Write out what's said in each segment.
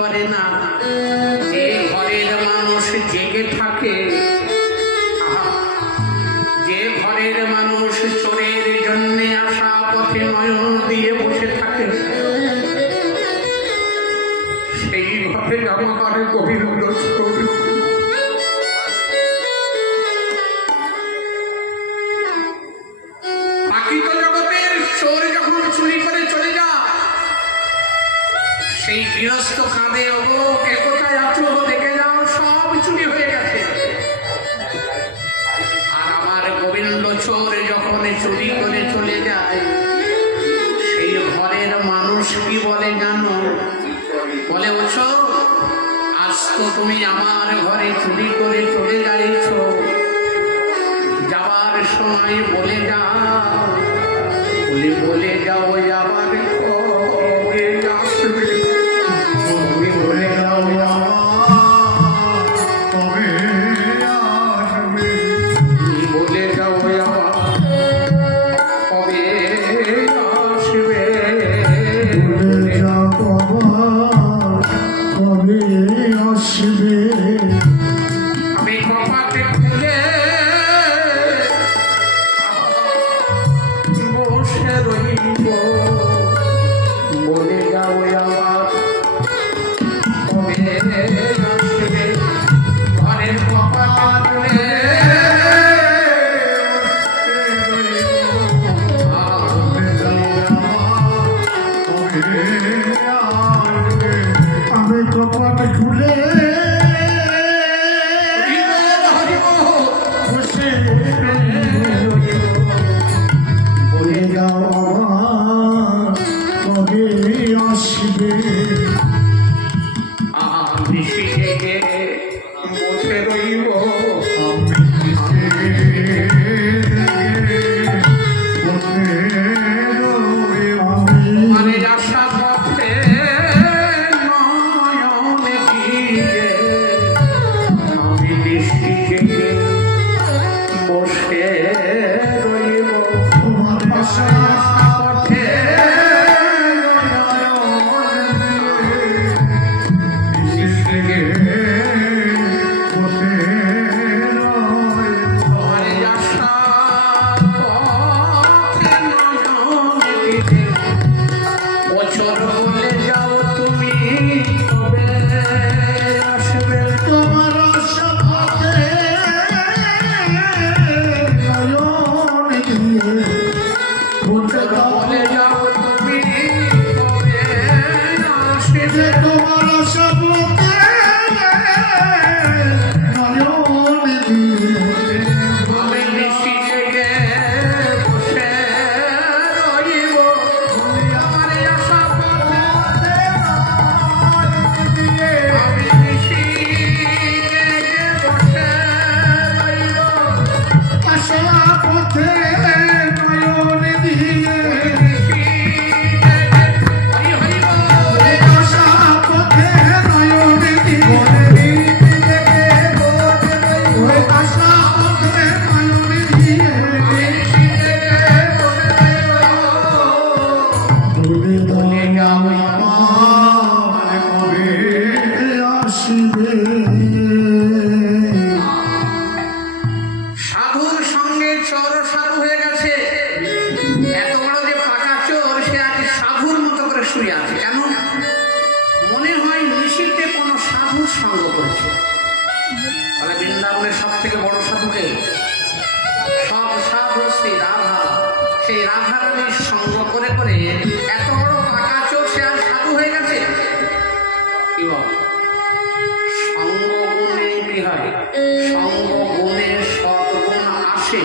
করে না। যে ঘরের মানুষ জেগে থাকে, যে ঘরের মানুষ চোরের জন্য আসা পথে নয়ন দিয়ে বসে থাকে, সেই ঘরে আমার গোবিন্দ চোর। প্রাকৃত জগতের চোর যখন চুরি করে চলে যায়, সেই গৃহস্থ কাঁদে, ওগো কে কোথায় আছো, দেখে যাও সব চুরি হয়ে গেছে। আর আমার গোবিন্দ চোর যখন চুরি করে চলে যায়, সেই ঘরের মানুষ কি বলে জানো? বলে, ও চোর, আজ তো তুমি আমার ঘরে চুরি করে চলে যাইছো, যাবার সময় বলে যাও, বলে যাও আবার কবে আসবে, বলে যাও কবে আসবে, বলে যাও আবার কবে আসবে, বলে যাও কবে আসবে। আমি কপাকে খুলে বসে রইব, বলে যাও আবার কবে আসবে। ঘরের কপাট খুলে আমি কপাট খুলে বলে যাও আমার কবে আসবে। আমি শিখে বসে রইব, মানে আশা পথে নয়নে ভিজে, আমি দৃষ্টি থেকে বসে রইব, তোমার আশা পথে দৃষ্টি থেকে বসে রইব, তোমার আশা পথে নয়নে ভিজে। বছর বলে যাও তুমি কবে আসবে, তোমার আশা পথে নয়ন দিয়ে। বছর বলে যাও তুমি কবে আসবে, তোমার আশা পথে নয়ন দিয়ে। আমি নিশি জেগে বসে রইব, আমার আশা পথে আমি নিশি জেগে বসে রইব, আশা পথে নয়ন দিয়ে। আশা পথে নয়ন দিয়ে, আশা পথে নয়ন দিয়ে। বলে যাও আমার কবে আসবে। সাধুর সঙ্গে চোর সাধু হয়ে গেছে, এত বড় যে পাকা চোর, সে আজ সাধুর মতো করে শুয়ে আছে। কেন? মনে হয় নিশিতে কোনো সাধুর সঙ্গ করেছে। তাহলে বৃন্দাবনের সব থেকে বড় সাধুকে, সব সাধু শ্রী রাধা, সেই রাধা রানীর সঙ্গ করে করে এত বড় পাকা চোর, সে আজ সাধু হয়ে গেছে। কি বল? সঙ্গ গুণে কি হয়? সঙ্গ গুণে সৎগুণ আসে,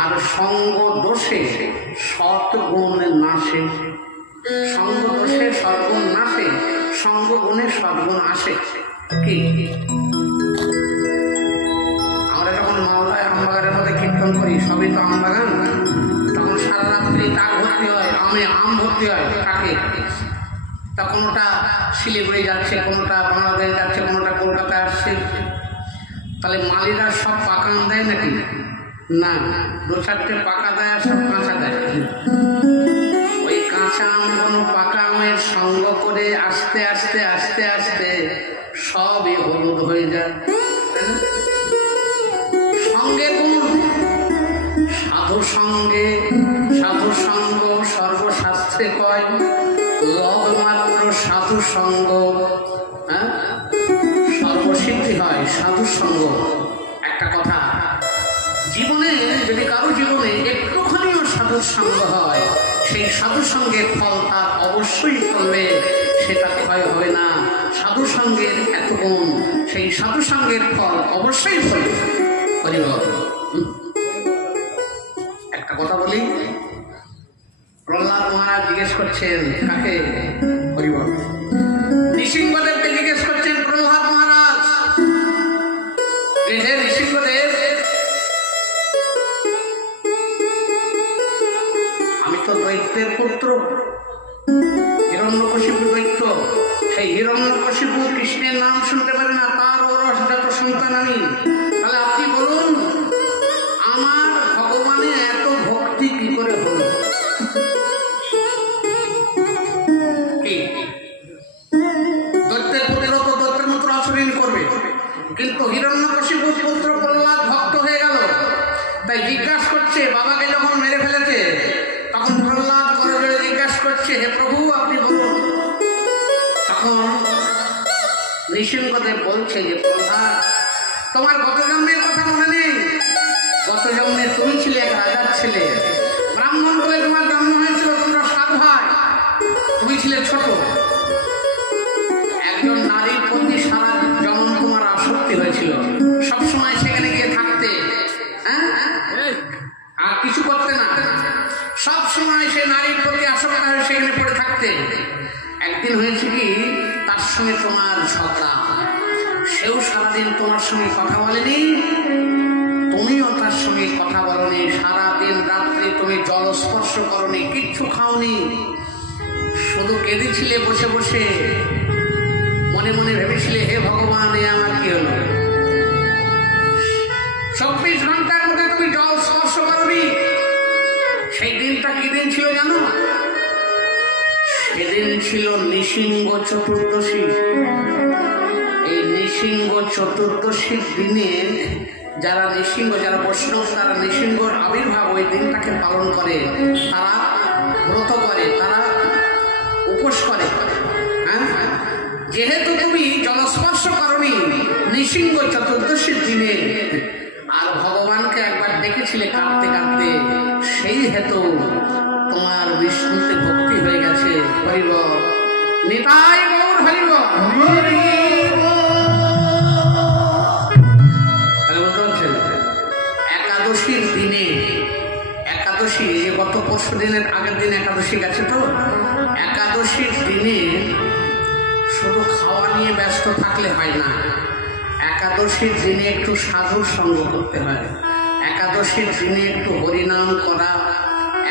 আর সঙ্গ দোষে সৎগুণ নাশে। সঙ্গ দোষে সৎগুণ নাশে, সঙ্গ গুণে সৎগুণ আসে। কি আমরা যখন মালদায় আমবাগানের মধ্যে কীর্তন করি, সবই তো আমবাগান, তখন সারা রাত্রি কাক ভর্তি হয়, আম ভর্তি হয় কাকে। তা কোনোটা শিলিগুড়ি যাচ্ছে, কোনোটা বাংলাদেশ যাচ্ছে, কোনোটা কলকাতায় আসছে। তাহলে মালিরা সব পাকা আম দেয় নাকি? না, দু চারটে পাকা দেয়, সব কাঁচা দেয়। ওই কাঁচা আম কোনো পাকা আমে সাধুর সঙ্গ করে আস্তে আস্তে আস্তে আস্তে সবই হলুদ হয়ে যায়। সঙ্গে গুণ, সাধু সঙ্গে, সাধু সঙ্গ সর্বশাস্ত্রে কয় লবমাত্র সাধু সঙ্গ সর্বসিদ্ধি হয়। সাধু সঙ্গ একটা কথা, জীবনে যদি কারো জীবনে একটুখানিও সাধুর সঙ্গ হয়, সেই সাধু সঙ্গের ফল তার অবশ্যই ফলবে, সেটা ক্ষয় হবে না। সাধু সঙ্গের এত গুণ, সেই সাধু সঙ্গের ফল অবশ্যই ফলবে। একটা কথা বলি, প্রহ্লাদ মহারাজ জিজ্ঞেস করছেন কাকে? হরিবল। নৃসিংহদেবকে জিজ্ঞেস করছেন প্রহ্লাদ মহারাজ, হে নৃসিংহদেব, আমি তো দৈত্যের পুত্র, হিরণ্যকশিপু দৈত্য। সেই হিরণ্যকশিপু কৃষ্ণের নাম শুনতে পারে না, তার ওরসজাত সন্তান আমি। তাহলে আপনি বলুন, আমার ভগবানে এত ভক্তি কি করে হল? দৈত্যের পুত্র তো দৈত্যের মতো আচরণ করবে, কিন্তু হিরণ্যকশিপুর পুত্র প্রহ্লাদ ভক্ত হয়ে গেল। তাই জিজ্ঞাসা করছে, বাবাকে যখন মেরে ফেলেছে তখন প্রহ্লাদ করজোড়ে জিজ্ঞাসা করছে, হে প্রভু আপনি বলুন। তখন নৃসিংহদেব বলছে যে প্রহ্লাদ, তোমার গত জন্মের কথা মনে নেই? গত জন্মে তুমি ছিলে এক রাজার ছেলে, ব্রাহ্মণ বলে তোমার জন্ম হয়েছিল, তোমরা সাধু ভাই, তুমি ছিলে ছোট। একজন নারীর প্রতি সারা জন্ম তোমার আসক্তি হয়েছিল, সবসময় সেখানে গিয়ে থাকতে, আর কিছু করতে না, সব সময় সে নারীর প্রতি আসক্ত হয়ে সেখানে পড়ে থাকতে। একদিন হয়েছে কি, তার সঙ্গে তোমার ঝগড়া, সেও সারাদিন তোমার সঙ্গে কথা বলেনি, তুমিও তার সঙ্গে কথা বলনি, সারাদিন রাত্রে তুমি জল স্পর্শ করনি, কিচ্ছু খাওনি, শুধু কেঁদেছিলে বসে বসে, মনে মনে ভেবেছিলে হে ভগবান এ আমার কি হলো। 24 ঘন্টার মধ্যে তুমি জল স্পর্শ করবি। সেই দিনটা কি দিন ছিল জানো? সেদিন ছিল নৃসিংহ চতুর্দশী। এই নৃসিংহ চতুর্দশীর দিনে যারা নৃসিংহ, যারা বৈষ্ণব, তারা নৃসিংহর আবির্ভাব ওই দিনটাকে পালন করে, তারা ব্রত করে, তারা উপোস করে। যেহেতু তুমি জলস্পর্শ করনি নৃসিংহ চতুর্দশীর দিনে, আর ভগবানকে একবার দেখেছিলে কাঁদতে কাঁদতে, সেই হেতু তোমার বিষ্ণুতে ভক্তি হয়ে গেছে। হরিব নিতাই গৌর হরিব। একাদশীর দিনে, একাদশী গত পরশু দিনের আগের দিন একাদশী গেছে, তো একাদশীর দিনে শুধু খাওয়া নিয়ে ব্যস্ত থাকলে হয় না, একাদশীর দিনে একটু সাধুর সঙ্গ করতে হয়, একাদশীর দিনে একটু হরিনাম করা,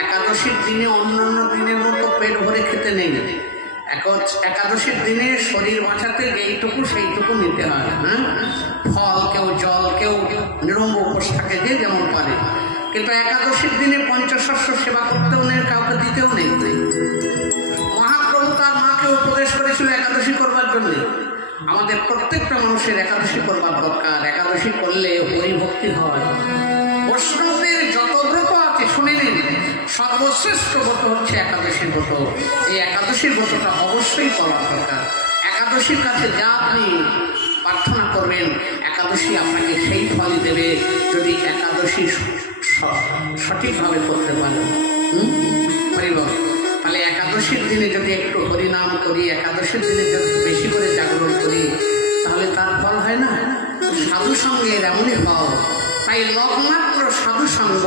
একাদশীর দিনে অন্যান্য দিনের মতো পেট ভরে খেতে নেই, একাদশীর দিনে শরীর বাঁচাতে এইটুকু সেইটুকু নিতে হয়। ফল, কেউ জল, কেউ নিরম্ব উপোস থাকে, যে যেমন পারে। কিন্তু একাদশীর দিনে পঞ্চশস্য সেবা করতেও নেই, কাউকে দিতেও নেই। মহাপ্রভু তার মাকে উপদেশ করেছিল একাদশী করবার জন্য। আমাদের প্রত্যেকটা মানুষের একাদশী করবার দরকার। একাদশী করলে হরিভক্তি হয়। বৈষ্ণবদের যত ব্রত আছে শুনে নিন, সর্বশ্রেষ্ঠ ব্রত হচ্ছে একাদশীর ব্রত। এই একাদশীর ব্রতটা অবশ্যই করার দরকার। একাদশীর কাছে যা আপনি প্রার্থনা করবেন, একাদশী আপনাকে সেই ফলই দেবে, যদি একাদশী সঠিকভাবে করতে পারেন। তাহলে একাদশীর দিনে যদি একটু হরিনাম করি, একাদশীর দিনে যদি বেশি করে জাগরণ করি, তাহলে তার ফল হয় না? সাধু সঙ্গের এমনই ফল। তাই লবমাত্র সাধু সঙ্গ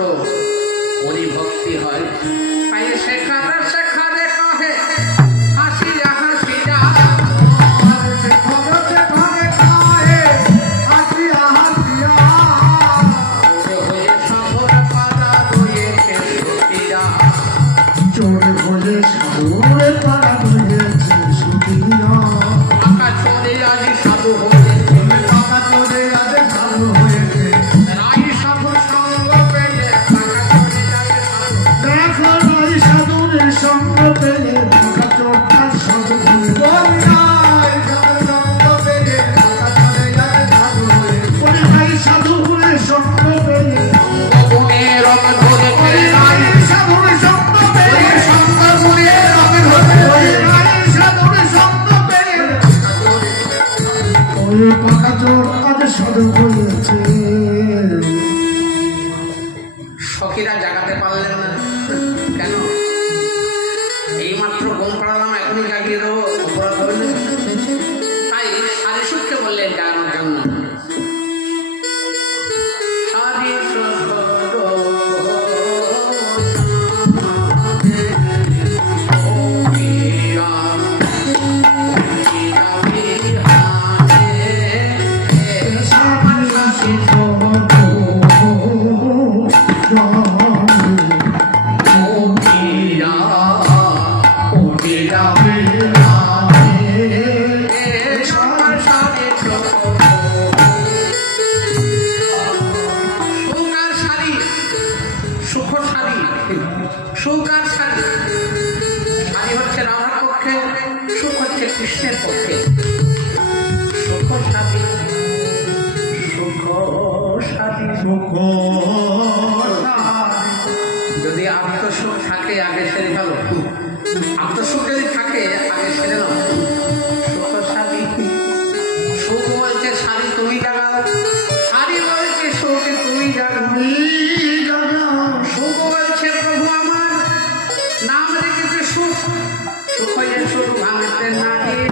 হরিভক্তি হয়। তাই শেখারে শেখারে কহে হাসিয়া হাসিয়া, সাধুর ওই পাকা চোর আজ সাধু হয়েছে। সখীরা জাগাতে পারলেন না, কেন? এইমাত্র ঘুম পাড়ালাম, এখনই জাগিয়ে দেবো, অপরাধ হবে না? তাই সারি সুখকে বললেন জাগানোর জন্য। কৃষ্ণের পক্ষে সুখ সাথী, সুখ সাথী, সুখ যদি আত্মসুখ থাকে আগে সেরে ভালো, আত্মসুখ যদি থাকে আগে সেরে নাও। সুখ সাথী, সুখ বলছে শাড়ি তুমি জাগাও, শাড়ি বলছে সুখ তুমি জাগাও, সুখ বলছে প্রভু আমার নাম রেখেছে সুখ, সুখ হয়ে সুখ ভাঙতে না দিয়ে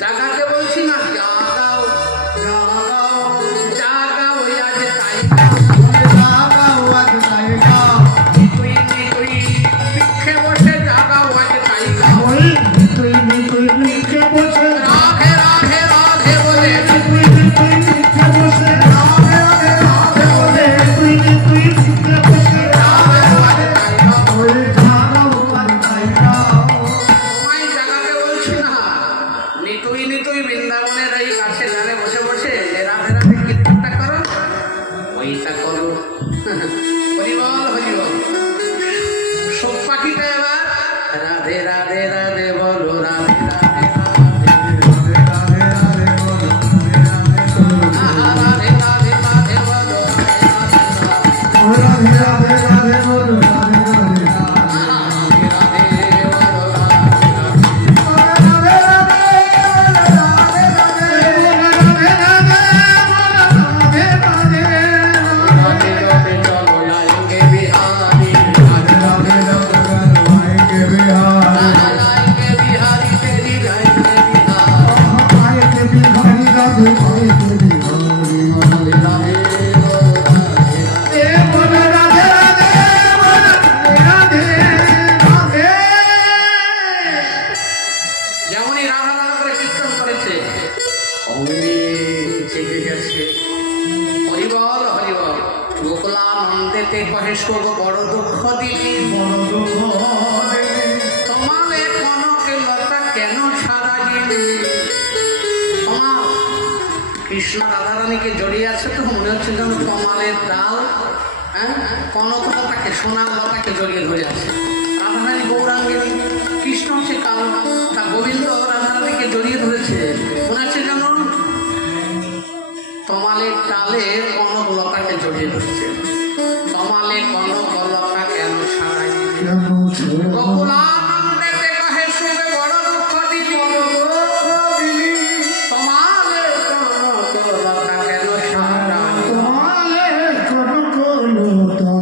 জাগাতে বলছি না, জাগাও জাগাও জাগাও আজ তাই জাগাও আজ তাই গাও, তুই লিখে বসে জাগাও আজ তাই গাও, তুই লিখে বসে রাধে রাধে রাধে বলে, তুই লিখে বসে রাধে রাধে রাধে বলে, তুই লিখে বসে জাগাও আজ তাই গাও, জাগাও আজ তাই গাও। তোমায় জাগাতে বলছি না, নিতুই বৃন্দাবনের এই গাছের ধারে বসে বসে রাধে রাধে কীর্তনটা করো, ওইটা করো। হরিবল হরিবল। সব পাখিটা এবার রাধে রাধে রাধে বলো, রাধে রাধে রাধে রাধে রাধে বলো, রাধে রাধে রাধে বলো, রাধে রাধে রাধে বলো, বড় দুঃখ দিলি, তোমার কনকে লতা কেন ছাড়া গেলি? তোমার কৃষ্ণ রাধারানীকে জড়িয়ে আছে তো মনে হচ্ছে যেন কমালের ডাল, হ্যাঁ, কনক লতাকে সোনার লতাকে জড়িয়ে ধরে আছে। রাধারানী গৌরাঙ্গিনী, কৃষ্ণ হচ্ছে কাল, তা গোবিন্দ রাধারানীকে জড়িয়ে ধরেছে, মনে হচ্ছে যেন তমালের ডালে কনক লতাকে জড়িয়ে ধরেছে। তমালে কনক লতা কেন ছাড়াই? গোকুলানন্দেতে কহে শুনে বড় দুঃখ দিলি, তমালে কনক লতা কেন ছাড়াই? তমালে কনক লতা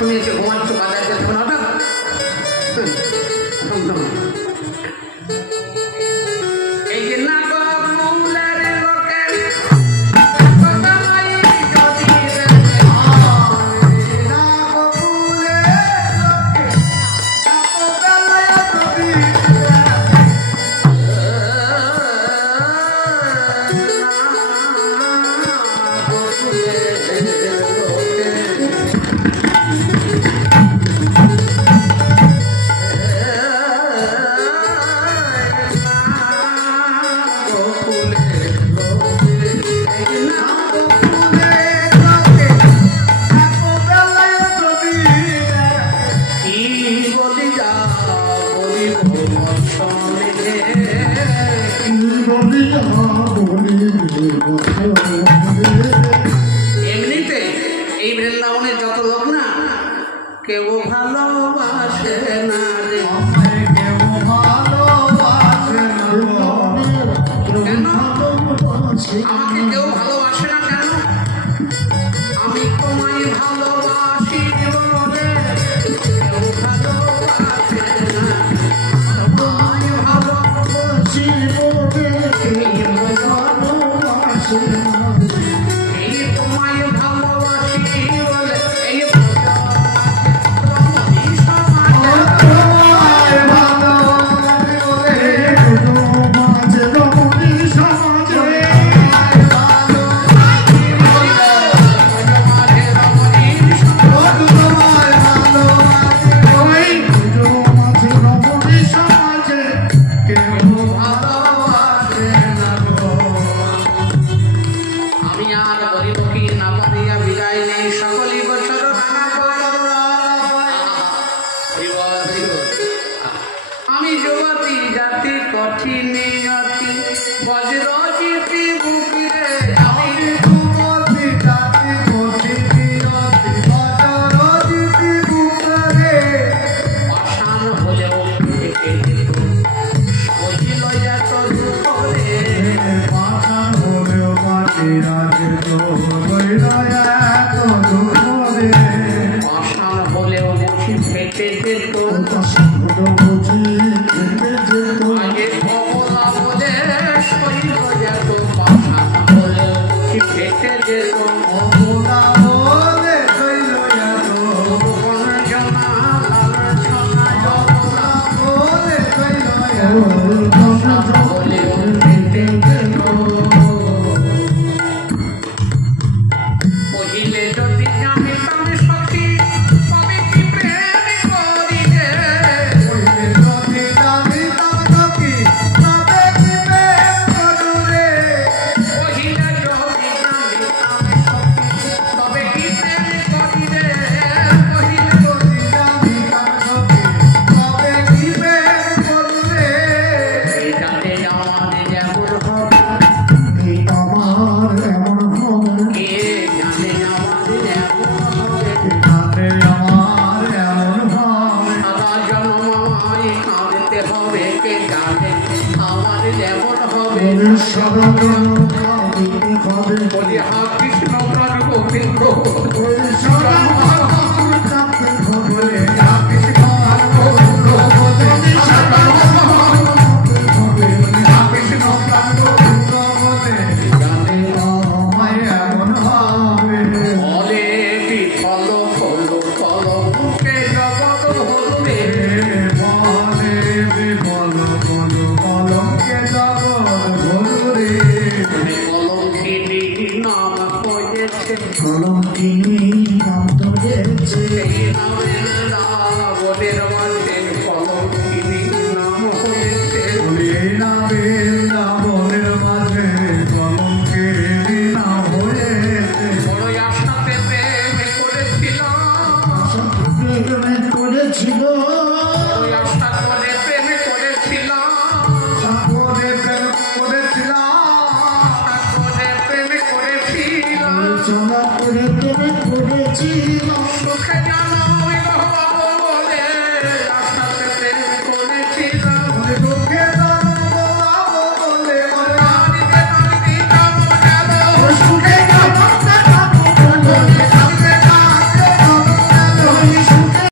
শুনিয়েছে ঘুমাচ্ছ বাজার দেখুন হঠাৎ এই যে না পহিলে যদি জানিতাম সখী তবে কি প্রেম করিলে পহিলে যদি জানিতাম সখী তবে কি প্রেম করিলে এটাতে আমার যেমন হবে কে জানে আমাদের এমন হবে সারা জন্ম আমায় কাঁদতে হবে কে জানে আমার যেমন হবে বলি হা কৃষ্ণ প্রাণ গোবিন্দ সদা